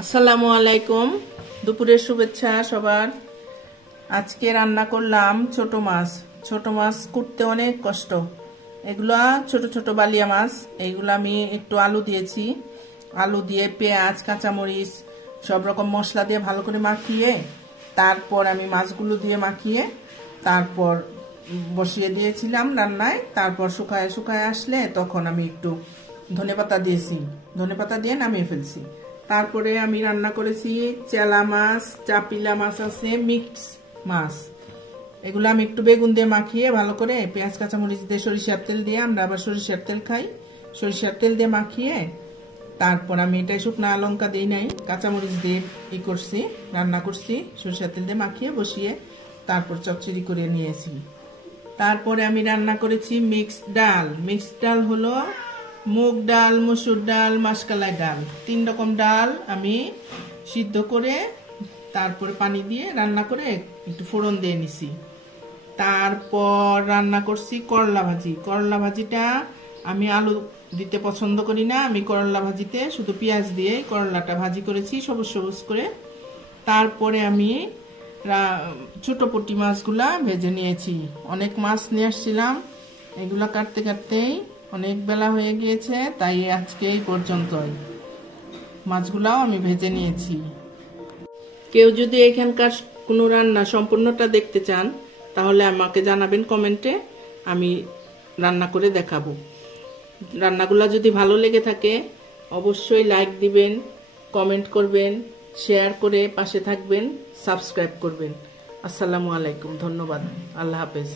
আসসালামু আলাইকুম, দুপুরের শুভেচ্ছা সবার। আজকে রান্না করলাম ছোট মাছ। ছোট মাছ করতে অনেক কষ্ট। এগুলা ছোট ছোট বালিয়া মাছ। এইগুলো আমি একটু আলু দিয়েছি, আলু দিয়ে পেঁয়াজ কাঁচামরিচ সব রকম মশলা দিয়ে ভালো করে মাখিয়ে তারপর আমি মাছগুলো দিয়ে মাখিয়ে তারপর বসিয়ে দিয়েছিলাম রান্নায়। তারপর শুকায় শুকায় আসলে তখন আমি একটু ধনেপাতা দিয়েছি, ধনেপাতা দিয়ে নামিয়ে ফেলছি। তারপরে আমি রান্না করেছি চেলা মাছ, চাপিলা মাছ আছে, মিক্স মাছ। এগুলো আমি একটু বেগুন দিয়ে মাখিয়ে ভালো করে পেঁয়াজ কাঁচামরিচ দিয়ে সরিষার তেল দিয়ে, আমরা আবার সরিষার তেল খাই, সরিষার তেল দিয়ে মাখিয়ে তারপর আমি এটা শুকনা লঙ্কা দিই নাই, কাঁচামরিচ দিয়ে করছি, রান্না করছি সরিষার তেল দিয়ে মাখিয়ে বসিয়ে তারপর চচ্চড়ি করে নিয়েছি। তারপরে আমি রান্না করেছি মিক্সড ডাল। মিক্সড ডাল হলো মুগ ডাল, মসুর ডাল, মাসকলাই ডাল, 3 রকম ডাল আমি সিদ্ধ করে তারপরে পানি দিয়ে রান্না করে একটু ফোড়ন দিয়ে নিছি। তারপর রান্না করছি করলা ভাজি। করলা ভাজিটা আমি আলু দিতে পছন্দ করি না, আমি করলা ভাজিতে শুধু পেঁয়াজ দিয়ে করলাটা ভাজি করেছি সবুজ সবুজ করে। তারপরে আমি ছোট পুঁটি মাছগুলা ভেজে নিয়েছি। অনেক মাছ নিয়ে আসছিলাম, এগুলা কাটতে কাটতেই অনেক বেলা হয়ে গিয়েছে, তাই আজকে এই পর্যন্তই। মাছগুলাও আমি ভেজে নিয়েছি। কেউ যদি এখানকার কোনো রান্না সম্পূর্ণটা দেখতে চান তাহলে আমাকে জানাবেন কমেন্টে, আমি রান্না করে দেখাবো। রান্নাগুলো যদি ভালো লেগে থাকে অবশ্যই লাইক দিবেন, কমেন্ট করবেন, শেয়ার করে পাশে থাকবেন, সাবস্ক্রাইব করবেন। আসসালামু আলাইকুম, ধন্যবাদ, আল্লাহ হাফেজ।